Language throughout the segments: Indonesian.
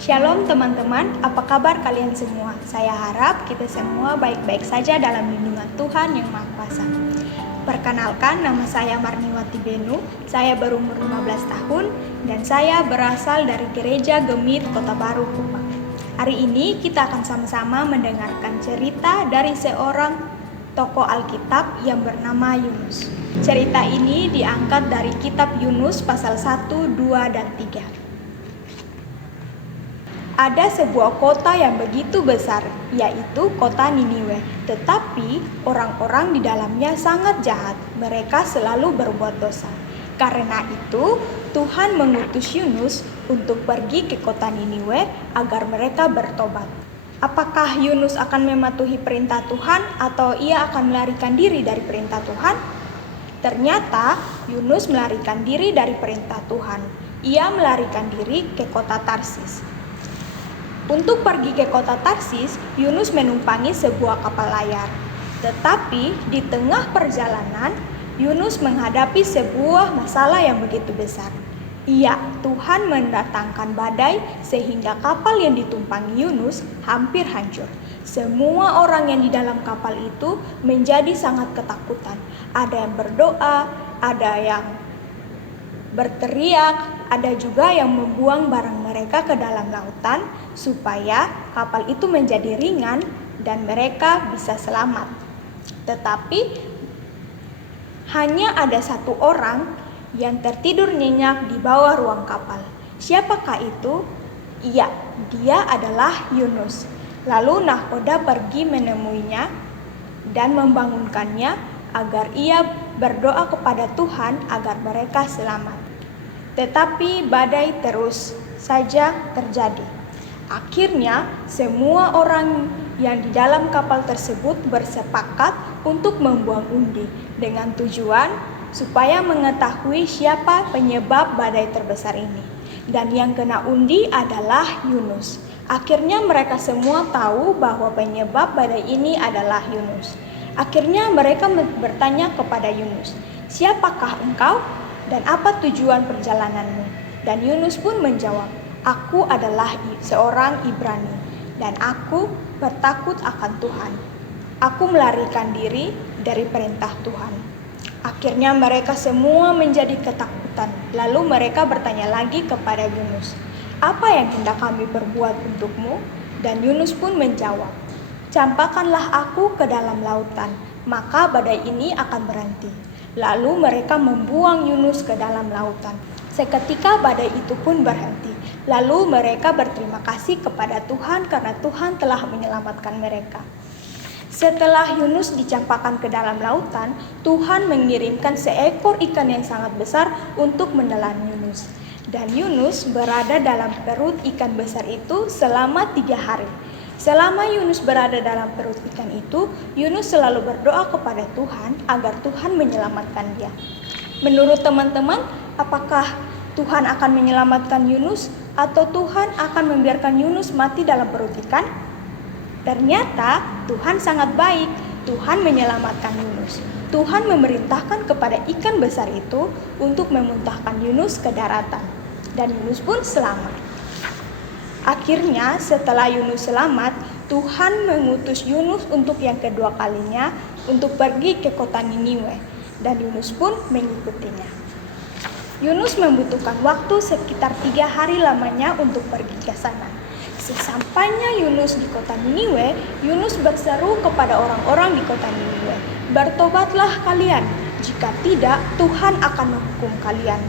Shalom teman-teman, apa kabar kalian semua? Saya harap kita semua baik-baik saja dalam lindungan Tuhan yang Maha Kuasa. Perkenalkan, nama saya Marniwati Benu, saya berumur 15 tahun dan saya berasal dari Gereja Gemit Kota Baru Kupang. Hari ini kita akan sama-sama mendengarkan cerita dari seorang tokoh Alkitab yang bernama Yunus. Cerita ini diangkat dari kitab Yunus pasal 1, 2, dan 3. Ada sebuah kota yang begitu besar, yaitu kota Niniwe. Tetapi orang-orang di dalamnya sangat jahat. Mereka selalu berbuat dosa. Karena itu, Tuhan mengutus Yunus untuk pergi ke kota Niniwe agar mereka bertobat. Apakah Yunus akan mematuhi perintah Tuhan atau ia akan melarikan diri dari perintah Tuhan? Ternyata Yunus melarikan diri dari perintah Tuhan. Ia melarikan diri ke kota Tarsis. Untuk pergi ke kota Tarsis, Yunus menumpangi sebuah kapal layar. Tetapi di tengah perjalanan, Yunus menghadapi sebuah masalah yang begitu besar. Iya, Tuhan mendatangkan badai sehingga kapal yang ditumpangi Yunus hampir hancur. Semua orang yang di dalam kapal itu menjadi sangat ketakutan. Ada yang berdoa, ada yang berteriak, ada juga yang membuang barang mereka ke dalam lautan supaya kapal itu menjadi ringan dan mereka bisa selamat. Tetapi hanya ada satu orang yang tertidur nyenyak di bawah ruang kapal. Siapakah itu? Iya, dia adalah Yunus. Lalu nahkoda pergi menemuinya dan membangunkannya agar ia berdoa kepada Tuhan agar mereka selamat. Tetapi badai terus saja terjadi. Akhirnya semua orang yang di dalam kapal tersebut bersepakat untuk membuang undi dengan tujuan supaya mengetahui siapa penyebab badai terbesar ini. Dan yang kena undi adalah Yunus. Akhirnya mereka semua tahu bahwa penyebab badai ini adalah Yunus. Akhirnya mereka bertanya kepada Yunus, "Siapakah engkau? Dan apa tujuan perjalananmu?" Dan Yunus pun menjawab, "Aku adalah seorang Ibrani, dan aku bertakut akan Tuhan. Aku melarikan diri dari perintah Tuhan." Akhirnya mereka semua menjadi ketakutan. Lalu mereka bertanya lagi kepada Yunus, "Apa yang hendak kami perbuat untukmu?" Dan Yunus pun menjawab, "Campakkanlah aku ke dalam lautan, maka badai ini akan berhenti." Lalu mereka membuang Yunus ke dalam lautan. Seketika badai itu pun berhenti. Lalu mereka berterima kasih kepada Tuhan karena Tuhan telah menyelamatkan mereka. Setelah Yunus dicampakkan ke dalam lautan, Tuhan mengirimkan seekor ikan yang sangat besar untuk menelan Yunus. Dan Yunus berada dalam perut ikan besar itu selama 3 hari. Selama Yunus berada dalam perut ikan itu, Yunus selalu berdoa kepada Tuhan agar Tuhan menyelamatkan dia. Menurut teman-teman, apakah Tuhan akan menyelamatkan Yunus atau Tuhan akan membiarkan Yunus mati dalam perut ikan? Ternyata Tuhan sangat baik. Tuhan menyelamatkan Yunus. Tuhan memerintahkan kepada ikan besar itu untuk memuntahkan Yunus ke daratan. Dan Yunus pun selamat. Akhirnya setelah Yunus selamat, Tuhan mengutus Yunus untuk yang kedua kalinya untuk pergi ke kota Niniwe, dan Yunus pun mengikutinya. Yunus membutuhkan waktu sekitar 3 hari lamanya untuk pergi ke sana. Sesampainya Yunus di kota Niniwe, Yunus berseru kepada orang-orang di kota Niniwe, "Bertobatlah kalian, jika tidak Tuhan akan menghukum kalian."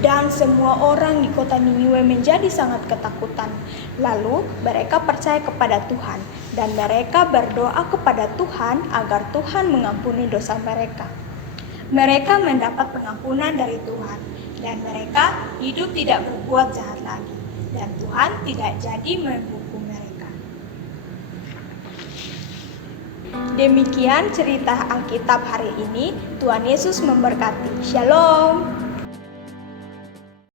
Dan semua orang di kota Niniwe menjadi sangat ketakutan. Lalu mereka percaya kepada Tuhan dan mereka berdoa kepada Tuhan agar Tuhan mengampuni dosa mereka. Mereka mendapat pengampunan dari Tuhan dan mereka hidup tidak berbuat jahat lagi. Dan Tuhan tidak jadi menghukum mereka. Demikian cerita Alkitab hari ini. Tuhan Yesus memberkati. Shalom.